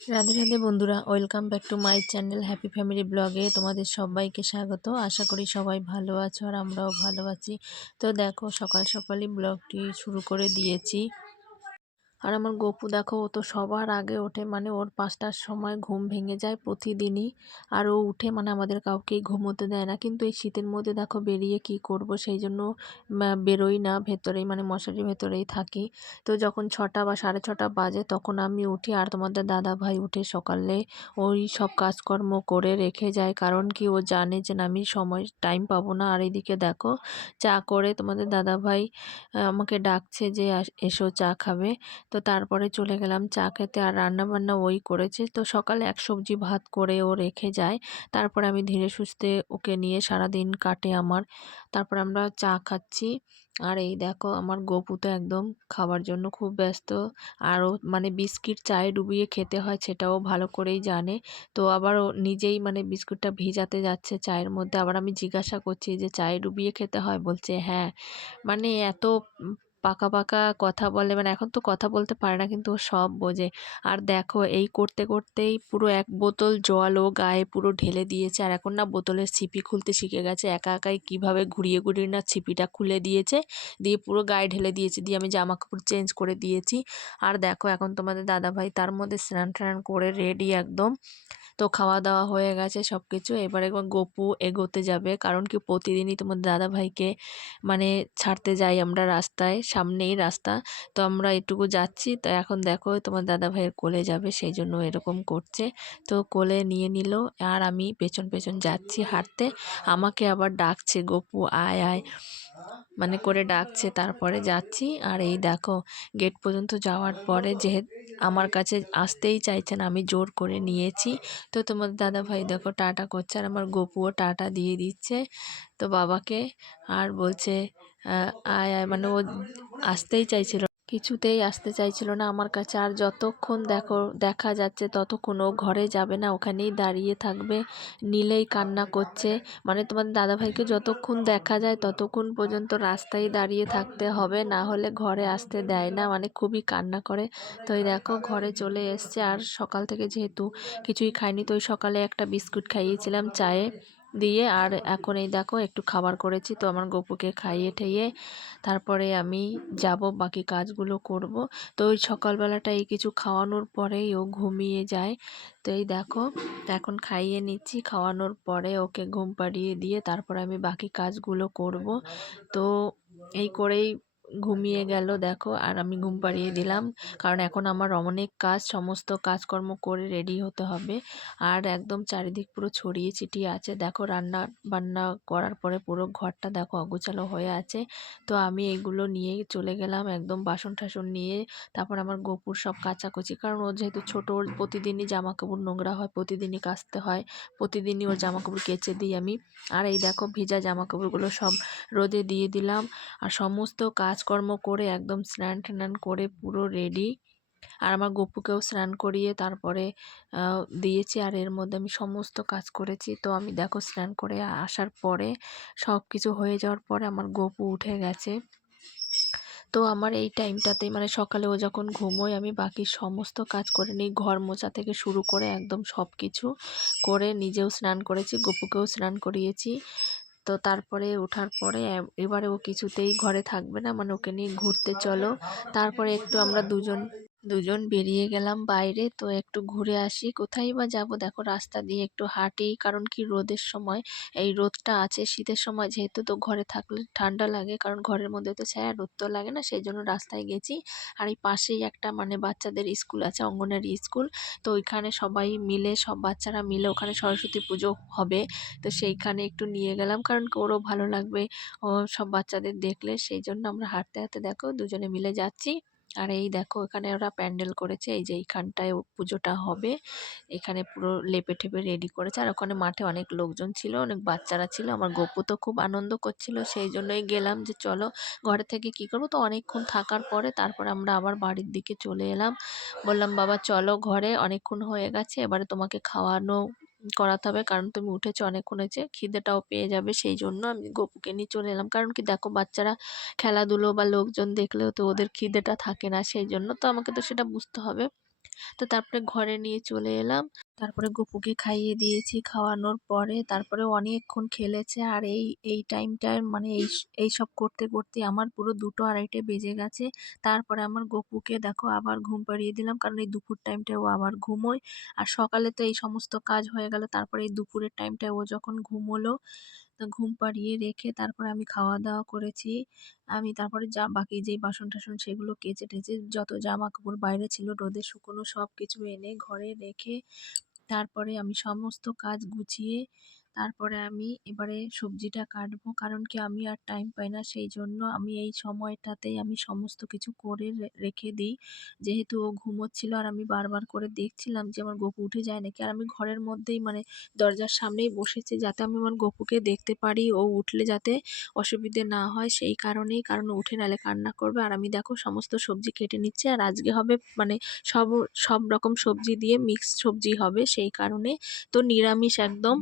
রাধে রাধে বন্ধুরা, welcome back to my channel happy family ব্লগে। তোমাদের সবাইকে স্বাগত। আশা করি সবাই ভালো আছো আর আমরাও ভালো আছি। তো দেখো, সকাল সকালই ব্লগটি শুরু করে দিয়েছি। আর আমার গপু দেখো, ও তো সবার আগে ওঠে, মানে ওর 5টার সময় ঘুম ভেঙে যায় প্রতিদিনই। আর ও উঠে মানে আমাদের কাউকেই ঘুমোতে দেয় না। কিন্তু এই শীতের মধ্যে দেখো বেরিয়ে কি করব, সেই জন্য বেরোই না, ভেতরেই মানে মশারির ভেতরেই থাকি। তো যখন 6টা বা 6:30 বাজে তখন আমি উঠি, আর তোমাদের দাদা ভাই উঠে সকালে ওই সব কাজকর্ম করে রেখে যায়। কারণ কি, ও জানে যে না, আমি সময় টাইম পাবো না। আর এইদিকে দেখো, চা করে তোমাদের দাদা ভাই আমাকে ডাকছে যে এসো চা খাবে। তো তারপরে চলে গেলাম চা খেতে। আর রান্না বান্না ওই করেছে, তো সকালে এক সবজি ভাত করে ও রেখে যায়। তারপরে আমি ধীরে সুস্থে ওকে নিয়ে সারাদিন কাটে আমার। তারপর আমরা চা খাচ্ছি। আর এই দেখো, আমার গপু তো একদম খাবার জন্য খুব ব্যস্ত। আর ও মানে বিস্কিট চায়ে ডুবিয়ে খেতে হয়, সেটাও ভালো করেই জানে। তো আবার ও নিজেই মানে বিস্কুটটা ভিজাতে যাচ্ছে চায়ের মধ্যে। আবার আমি জিজ্ঞাসা করছি যে চায়ে ডুবিয়ে খেতে হয়, বলছে হ্যাঁ। মানে এত পাকা পাকা কথা বলে, মানে এখন তো কথা বলতে পারে না, কিন্তু ও সব বোঝে। আর দেখো, এই করতে করতেই পুরো 1 বোতল জল ও গায়ে পুরো ঢেলে দিয়েছে। আর এখন না বোতলের ছিপি খুলতে শিখে গেছে। একা একাই কিভাবে ঘুরিয়ে ঘুরিয়ে না ছিপিটা খুলে দিয়েছে, দিয়ে পুরো গায়ে ঢেলে দিয়েছে। দিয়ে আমি জামা কাপড় চেঞ্জ করে দিয়েছি। আর দেখো, এখন তোমাদের দাদাভাই তার মধ্যে স্নান টান করে রেডি একদম। তো খাওয়া দাওয়া হয়ে গেছে সব কিছু। এবার একবার গপু এগোতে যাবে, কারণ কি প্রতিদিনই তোমার দাদা ভাইকে মানে ছাড়তে যাই আমরা রাস্তায়, সামনেই রাস্তা। তো আমরা এটুকু যাচ্ছি, তো এখন দেখো তোমার দাদা ভাইয়ের কোলে যাবে, সেই জন্য এরকম করছে। তো কোলে নিয়ে নিল, আর আমি পেছন পেছন যাচ্ছি হাঁটতে। আমাকে আবার ডাকছে, গপু আয় আয় মানে করে ডাকছে। তারপরে যাচ্ছি। আর এই দেখো, গেট পর্যন্ত যাওয়ার পরে যেহেতু আমার কাছে আসতেই চাইছে না, আমি জোর করে নিয়েছি। তো তোমার দাদা ভাই দেখো টাটা করছে, আর আমার গপুও টাটা দিয়ে দিচ্ছে তো বাবাকে। আর বলছে আয় আয়, মানে ও আসতেই চাইছিল, কিছুতেই আসতে চাইছিল না আমার কাছে। আর যতক্ষণ দেখো দেখা যাচ্ছে ততক্ষণ ও ঘরে যাবে না, ওখানেই দাঁড়িয়ে থাকবে। নিলেই কান্না করছে। মানে তোমার দাদাভাইকে যতক্ষণ দেখা যায় ততক্ষণ পর্যন্ত রাস্তায় দাঁড়িয়ে থাকতে হবে, না হলে ঘরে আসতে দেয় না, মানে খুবই কান্না করে। তো এই দেখো ঘরে চলে এসছে। আর সকাল থেকে যেহেতু কিছুই খাইনি, তো ওই সকালে একটা বিস্কুট খাইয়েছিলাম চায়ে দিয়ে। আর এখন এই দেখো একটু খাবার করেছি, তো আমার গপুকে খাইয়ে ঠেইয়ে তারপরে আমি যাব, বাকি কাজগুলো করব। তো ওই সকালবেলাটা এই কিছু খাওয়ানোর পরেই ও ঘুমিয়ে যায়। তো এই দেখো, এখন খাইয়ে নিচ্ছি, খাওয়ানোর পরে ওকে ঘুম পাড়িয়ে দিয়ে তারপরে আমি বাকি কাজগুলো করব। তো এই করেই ঘুমিয়ে গেল দেখো, আর আমি ঘুম পাড়িয়ে দিলাম। কারণ এখন আমার অনেক কাজ, সমস্ত কাজকর্ম করে রেডি হতে হবে। আর একদম চারিদিক পুরো ছড়িয়ে ছিটিয়ে আছে। দেখো রান্না বান্না করার পরে পুরো ঘরটা দেখো অগোছালো হয়ে আছে। তো আমি এগুলো নিয়ে চলে গেলাম একদম, বাসন টাসন নিয়ে। তারপর আমার গপুর সব কাচাকুচি, কারণ ও যেহেতু ছোট, ওর প্রতিদিনই জামা কাপড় নোংরা হয়, প্রতিদিনই কাচতে হয়, প্রতিদিনই ওর জামা কাপড় কেচে দিই আমি। আর এই দেখো ভিজা জামা কাপড়গুলো সব রোদে দিয়ে দিলাম। আর সমস্ত কাজকর্ম করে একদম স্নান টান করে পুরো রেডি। আর আমার গপুকেও স্নান করিয়ে তারপরে দিয়েছি। আর এর মধ্যে আমি সমস্ত কাজ করেছি। তো আমি দেখো স্নান করে আসার পরে সব কিছু হয়ে যাওয়ার পরে আমার গপু উঠে গেছে। তো আমার এই টাইমটাতেই মানে সকালে ও যখন ঘুমোয় আমি বাকি সমস্ত কাজ করে নিই, ঘর মোছা থেকে শুরু করে একদম সব কিছু করে নিজেও স্নান করেছি, গপুকেও স্নান করিয়েছি। তো তারপরে ওঠার পরে এবারে ও কিছুতেই ঘরে থাকবে না, মানে ওকে নিয়ে ঘুরতে চলো। তারপরে একটু আমরা দুজন দুজন বেরিয়ে গেলাম বাইরে, তো একটু ঘুরে আসি। কোথায় বা যাব, দেখো রাস্তা দিয়ে একটু হাঁটি, কারণ কি রোদের সময়, এই রোদটা আছে শীতের সময় যেহেতু, তো ঘরে থাকলে ঠান্ডা লাগে, কারণ ঘরের মধ্যে তো ছায়া, রোদ তো লাগে না, সেই জন্য রাস্তায় গেছি। আর এই পাশেই একটা মানে বাচ্চাদের স্কুল আছে, অঙ্গনারী স্কুল। তো ওইখানে সবাই মিলে, সব বাচ্চারা মিলে ওখানে সরস্বতী পুজো হবে। তো সেইখানে একটু নিয়ে গেলাম, কারণ ওরও ভালো লাগবে ও সব বাচ্চাদের দেখলে, সেই জন্য আমরা হাঁটতে হাঁটতে দেখো দুজনে মিলে যাচ্ছি। আর এই দেখো এখানে ওরা প্যান্ডেল করেছে, এই যে এইখানটায় পুজোটা হবে, এখানে পুরো লেপে ঠেপে রেডি করেছে। আর ওখানে মাঠে অনেক লোকজন ছিল, অনেক বাচ্চারা ছিল। আমার গপু তো খুব আনন্দ করছিল, সেই জন্যই গেলাম যে চলো, ঘরে থেকে কি করবো। তো অনেকক্ষণ থাকার পরে তারপর আমরা আবার বাড়ির দিকে চলে এলাম। বললাম বাবা চলো ঘরে, অনেকক্ষণ হয়ে গেছে, এবারে তোমাকে খাওয়ানো করাতে হবে, কারণ তুমি উঠেছো অনেকক্ষণ হয়েছে, খিদেটাও পেয়ে যাবে। সেই জন্য আমি গপুকে নিয়ে চলে এলাম, কারণ কি দেখো বাচ্চারা খেলাধুলো বা লোকজন দেখলেও তো ওদের খিদেটা থাকে না, সেই জন্য তো আমাকে তো সেটা বুঝতে হবে। তো তারপরে ঘরে নিয়ে চলে এলাম। তারপরে গপুকে খাইয়ে দিয়েছি। খাওয়ানোর পরে তারপরে অনেকক্ষণ খেলেছে। আর এই টাইমটায় মানে এইসব করতে করতে আমার পুরো 2টো 2:30 বেজে গেছে। তারপরে আমার গপুকে দেখো আবার ঘুম পাড়িয়ে দিলাম, কারণ এই দুপুর টাইমটায় ও আবার ঘুমোয়। আর সকালে তো এই সমস্ত কাজ হয়ে গেল, তারপরে এই দুপুরের টাইমটায় ও যখন ঘুমোলো, তো ঘুম পাড়িয়ে রেখে তারপরে আমি খাওয়া দাওয়া করেছি। আমি তারপরে যা বাকি যেই বাসন টাসন সেগুলো কেচে টেচে, যত জামা কাপড় বাইরে ছিল রোদে শুকোনো, সব কিছু এনে ঘরে রেখে তারপরে আমি সমস্ত কাজ গুছিয়ে তারপরে আমি এবারে সবজিটা কাটবো, কারণ কি আমি আর টাইম পাই না। সেই জন্য আমি এই সময়টাতেই আমি সমস্ত কিছু করে রেখে দিই। যেহেতু ও ঘুমোচ্ছিল আর আমি বারবার করে দেখছিলাম যে আমার গপু উঠে যায় নাকি, আর আমি ঘরের মধ্যেই মানে দরজার সামনেই বসেছি যাতে আমি আমার গপুকে দেখতে পারি, ও উঠলে যাতে অসুবিধে না হয় সেই কারণেই, কারণ ও উঠে নালে কান্না করবে। আর আমি দেখো সমস্ত সবজি কেটে নিচ্ছি, আর আজকে হবে মানে সব সব রকম সবজি দিয়ে মিক্সড সবজি হবে সেই কারণে, তো নিরামিষ একদম।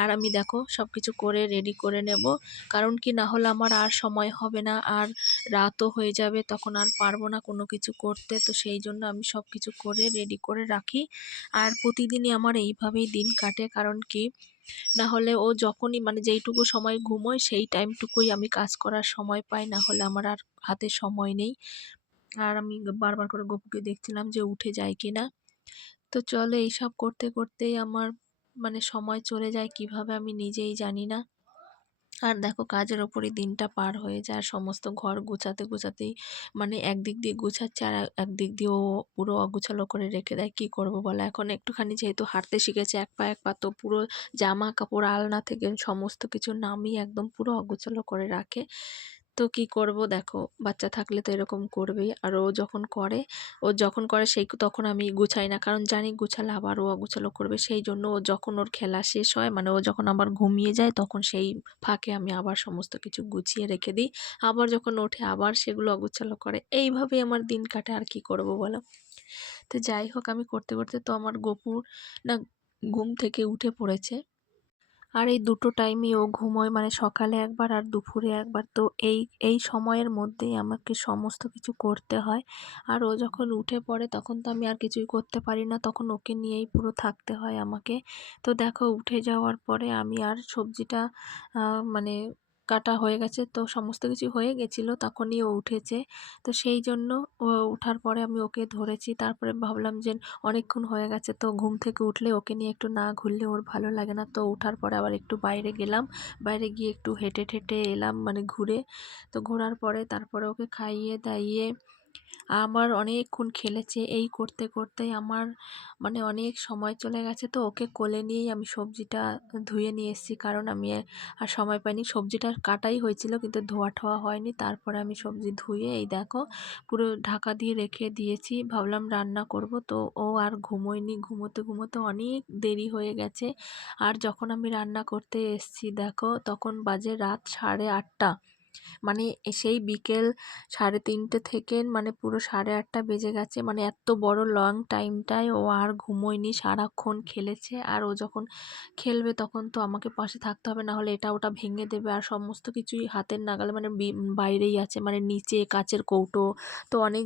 আর আমি দেখো সব কিছু করে রেডি করে নেব, কারণ কি না হলে আমার আর সময় হবে না, আর রাতও হয়ে যাবে, তখন আর পারবো না কোনো কিছু করতে। তো সেই জন্য আমি সব কিছু করে রেডি করে রাখি। আর প্রতিদিনই আমার এইভাবেই দিন কাটে, কারণ কি না হলে ও যখনই মানে যেইটুকু সময় ঘুমোয় সেই টাইমটুকুই আমি কাজ করার সময় পাই, না হলে আমার আর হাতে সময় নেই। আর আমি বারবার করে গপুকে দেখছিলাম যে উঠে যায় কিনা। তো চলো এইসব করতে করতেই আমার মানে সময় চলে যায় কিভাবে আমি নিজেই জানি না। আর দেখো কাজের ওপরই দিনটা পার হয়ে যায়, আর সমস্ত ঘর গুছাতে গুছাতেই মানে একদিক দিয়ে গুছাচ্ছে আর একদিক দিয়ে ও পুরো অগুছালো করে রেখে দেয়। কি করব বলো, এখন একটুখানি যেহেতু হাঁটতে শিখেছে এক পা এক পা, তো পুরো জামা কাপড় আলনা থেকে সমস্ত কিছু নামিয়ে একদম পুরো অগুছালো করে রাখে। তো কি করব দেখো, বাচ্চা থাকলে তো এরকম করবেই। আর ও যখন করে সেই তখন আমি গুছাই না, কারণ জানি গুছালে আবার ও অগুছালো করবে। সেই জন্য ও যখন ওর খেলা শেষ হয় মানে ও যখন আবার ঘুমিয়ে যায়, তখন সেই ফাঁকে আমি আবার সমস্ত কিছু গুছিয়ে রেখে দিই। আবার যখন ওঠে আবার সেগুলো অগোছালো করে। এইভাবেই আমার দিন কাটে, আর কি করব বলো। তো যাই হোক, আমি করতে করতে তো আমার গপু না ঘুম থেকে উঠে পড়েছে। আর এই দুটো টাইমই ও ঘুমোয়, মানে সকালে একবার আর দুপুরে একবার। তো এই সময়ের মধ্যেই আমাকে সমস্ত কিছু করতে হয়। আর ও যখন উঠে পড়ে তখন তো আমি আর কিছুই করতে পারি না, তখন ওকে নিয়েই পুরো থাকতে হয় আমাকে। তো দেখো উঠে যাওয়ার পরে আমি আর সবজিটা মানে কাটা হয়ে গেছে, তো সমস্ত কিছু হয়ে গেছিলো তখনই ও উঠেছে। তো সেই জন্য ও ওঠার পরে আমি ওকে ধরেছি। তারপরে ভাবলাম যে অনেকক্ষণ হয়ে গেছে, তো ঘুম থেকে উঠলে ওকে নিয়ে একটু না ঘুরলে ওর ভালো লাগে না। তো ওঠার পরে আবার একটু বাইরে গেলাম, বাইরে গিয়ে একটু হেঁটে ঠেটে এলাম মানে ঘুরে। তো ঘোরার পরে তারপরে ওকে খাইয়ে দাইয়ে আমার অনেকক্ষণ খেলেছে। এই করতে করতেই আমার মানে অনেক সময় চলে গেছে। তো ওকে কোলে নিয়েই আমি সবজিটা ধুয়ে নিয়ে এসেছি, কারণ আমি আর সময় পাইনি। সবজিটা কাটাই হয়েছিল কিন্তু ধোয়া ঠোয়া হয়নি। তারপরে আমি সবজি ধুয়ে এই দেখো পুরো ঢাকা দিয়ে রেখে দিয়েছি, ভাবলাম রান্না করব। তো ও আর ঘুমোয়নি, ঘুমোতে ঘুমোতে অনেক দেরি হয়ে গেছে। আর যখন আমি রান্না করতে এসেছি দেখো তখন বাজে রাত 8:30, মানে সেই বিকেল 3:30 থেকে মানে পুরো 8:30 বেজে গেছে। মানে এত বড় লং টাইমটায় ও আর ঘুমোয়নি, সারাক্ষণ খেলেছে। আর ও যখন খেলবে তখন তো আমাকে পাশে থাকতে হবে, না হলে এটা ওটা ভেঙে দেবে। আর সমস্ত কিছুই হাতের নাগালে মানে বাইরেই আছে, মানে নিচে কাচের কৌটো, তো অনেক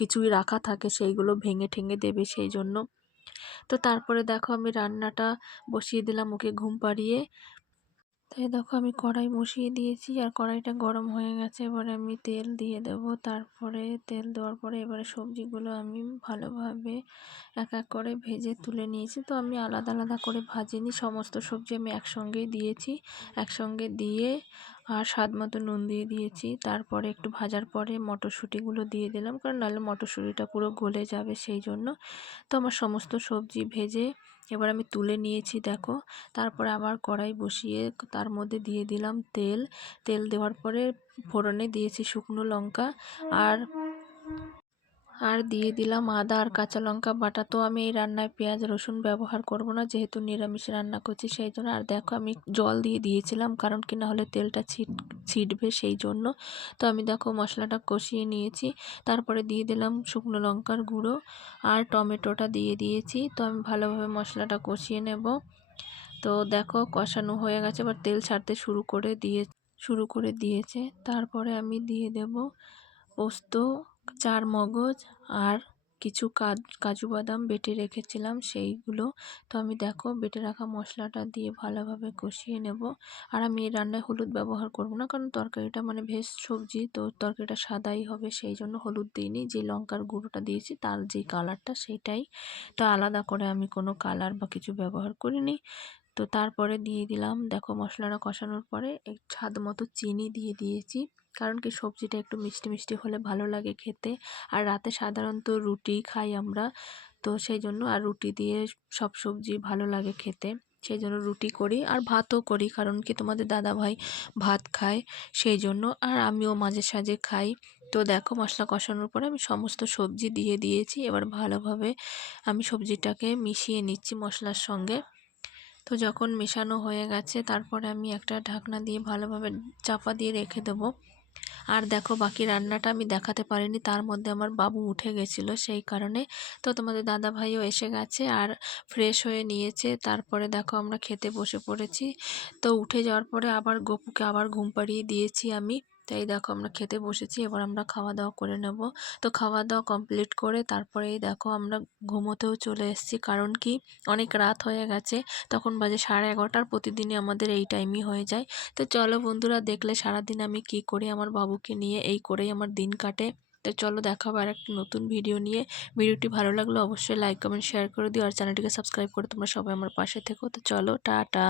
কিছুই রাখা থাকে, সেইগুলো ভেঙে ঠেঙে দেবে সেই জন্য। তো তারপরে দেখো আমি রান্নাটা বসিয়ে দিলাম ওকে ঘুম পাড়িয়ে। তাই দেখো আমি কড়াই বসিয়ে দিয়েছি, আর কড়াইটা গরম হয়ে গেছে। এবারে আমি তেল দিয়ে দেব। তারপরে তেল দেওয়ার পরে এবারে সবজিগুলো আমি ভালোভাবে এক এক করে ভেজে তুলে নিয়েছি। তো আমি আলাদা আলাদা করে ভাজিনি, সমস্ত সবজি আমি একসঙ্গেই দিয়েছি। একসঙ্গে দিয়ে আর স্বাদ মতো নুন দিয়ে দিয়েছি। তারপরে একটু ভাজার পরে মটরশুঁটিগুলো দিয়ে দিলাম, কারণ নাহলে মটরশুঁটিটা পুরো গলে যাবে সেই জন্য। তো আমার সমস্ত সবজি ভেজে এবার আমি তুলে নিয়েছি দেখো। তারপরে আবার কড়াই বসিয়ে তার মধ্যে দিয়ে দিলাম তেল। তেল দেওয়ার পরে ফোড়নে দিয়েছি শুকনো লঙ্কা, আর আর দিয়ে দিলাম আদা আর কাঁচা লঙ্কা বাটা। তো আমি এই রান্নায় পেঁয়াজ রসুন ব্যবহার করব না, যেহেতু নিরামিষ রান্না করছি সেই জন্য। আর দেখো আমি জল দিয়ে দিয়েছিলাম, কারণ কি না হলে তেলটা ছিটবে সেই জন্য। তো আমি দেখো মশলাটা কষিয়ে নিয়েছি। তারপরে দিয়ে দিলাম শুকনো লঙ্কার গুঁড়ো আর টমেটোটা দিয়ে দিয়েছি। তো আমি ভালোভাবে মশলাটা কষিয়ে নেব। তো দেখো কষানো হয়ে গেছে, এবার তেল ছাড়তে শুরু করে দিয়েছে। তারপরে আমি দিয়ে দেব পোস্ত, চার মগজ আর কিছু কাজু বাদাম বেটে রেখেছিলাম সেইগুলো। তো আমি দেখো বেটে রাখা মশলাটা দিয়ে ভালোভাবে কষিয়ে নেব। আর আমি এই রান্নায় হলুদ ব্যবহার করব না, কারণ তরকারিটা মানে ভেজ সবজি, তো তরকারিটা সাদাই হবে, সেই জন্য হলুদ দিইনি। যে লঙ্কার গুঁড়োটা দিয়েছি তার যে কালারটা সেইটাই, তো আলাদা করে আমি কোনো কালার বা কিছু ব্যবহার করিনি। তো তারপরে দিয়ে দিলাম, দেখো মশলাটা কষানোর পরে এক স্বাদ মতো চিনি দিয়ে দিয়েছি, কারণ কি সবজিটা একটু মিষ্টি মিষ্টি হলে ভালো লাগে খেতে। আর রাতে সাধারণত রুটি খাই আমরা, তো সেই জন্য আর রুটি দিয়ে সব সবজি ভালো লাগে খেতে, সেই জন্য রুটি করি আর ভাতও করি, কারণ কি তোমাদের দাদা ভাই ভাত খায় সেই জন্য, আর আমিও মাঝে সাঝে খাই। তো দেখো মশলা কষানোর পরে আমি সমস্ত সবজি দিয়ে দিয়েছি, এবার ভালোভাবে আমি সবজিটাকে মিশিয়ে নিচ্ছি মশলার সঙ্গে। তো যখন মেশানো হয়ে গেছে তারপরে আমি একটা ঢাকনা দিয়ে ভালোভাবে চাপা দিয়ে রেখে দেবো। আর দেখো বাকি রান্নাটা আমি দেখাতে পারিনি, তার মধ্যে আমার বাবু উঠে গেছিলো সেই কারণে। তো তোমাদের দাদা ভাইও এসে গেছে আর ফ্রেশ হয়ে নিয়েছে, তারপরে দেখো আমরা খেতে বসে পড়েছি। তো উঠে যাওয়ার পরে আবার গপুকে আবার ঘুম পাড়িয়ে দিয়েছি আমি। তাই দেখো আমরা খেতে বসেছি, এবার আমরা খাওয়া দাওয়া করে নেব। তো খাওয়া দাওয়া কমপ্লিট করে তারপরেই দেখো আমরা ঘুমোতেও চলে এসেছি, কারণ কি অনেক রাত হয়ে গেছে, তখন বাজে 11:30। প্রতিদিনই আমাদের এই টাইমই হয়ে যায়। তো চলো বন্ধুরা, দেখলে সারাদিন আমি কি করি আমার বাবুকে নিয়ে, এই করেই আমার দিন কাটে। তো চলো দেখা হবে আর একটা নতুন ভিডিও নিয়ে। ভিডিওটি ভালো লাগলে অবশ্যই লাইক কমেন্ট শেয়ার করে দিও, আর চ্যানেলটিকে সাবস্ক্রাইব করে তোমরা সবাই আমার পাশে থেকো। তো চলো টাটা।